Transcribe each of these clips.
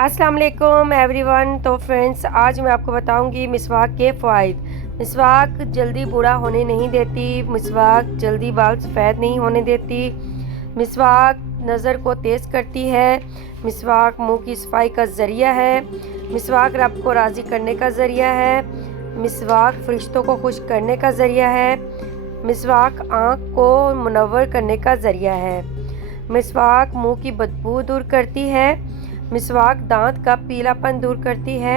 अस्सलाम वालेकुम एवरीवन। तो फ्रेंड्स, आज मैं आपको बताऊंगी मिसवाक के फ़वाइद। मिसवाक जल्दी बूढ़ा होने नहीं देती, मिसवाक जल्दी बाल सफ़ेद नहीं होने देती, मिसवाक नज़र को तेज़ करती है, मिसवाक मुंह की सफाई का ज़रिया है, मिसवाक रब को राज़ी करने का ज़रिया है, मिसवाक फरिश्तों को खुश करने का ज़रिया है, मिसवाक आँख को मुनव्वर करने का ज़रिया है, मिसवाक मुंह की बदबू दूर करती है, मिसवाक दांत का पीलापन दूर करती है,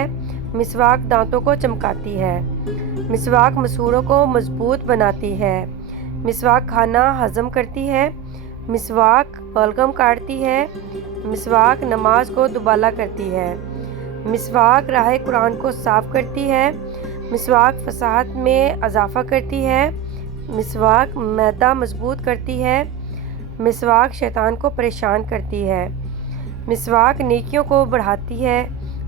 मिसवाक दांतों को चमकाती है, मिसवाक मसूड़ों को मजबूत बनाती है, मिसवाक खाना हज़म करती है, मिसवाक बलगम काटती है, मिसवाक नमाज को दुबाला करती है, मिसवाक राह कुरान को साफ़ करती है, मिसवाक फसाहत में इजाफ़ा करती है, मिसवाक मैदा मजबूत करती है, मिसवाक शैतान को परेशान करती है, मिसवाक नेकियों को बढ़ाती है,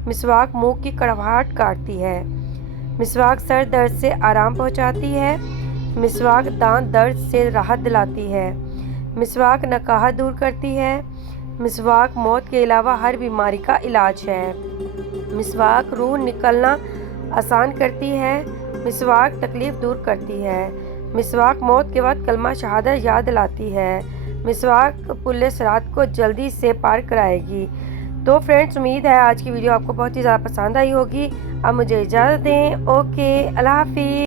मिसवाक मुंह की कड़वाहट काटती है, मिसवाक सर दर्द से आराम पहुंचाती है, मिसवाक दांत दर्द से राहत दिलाती है, मिसवाक नकाहत दूर करती है, मिसवाक मौत के अलावा हर बीमारी का इलाज है, मिसवाक रूह निकलना आसान करती है, मिसवाक तकलीफ़ दूर करती है, मिसवाक मौत के बाद कलमा शहादत याद दिलाती है, मिसवाक पुल सिरात को जल्दी से पार कराएगी। तो फ्रेंड्स, उम्मीद है आज की वीडियो आपको बहुत ही ज़्यादा पसंद आई होगी। अब मुझे इजाज़त दें। ओके, अल्लाह हाफिज़।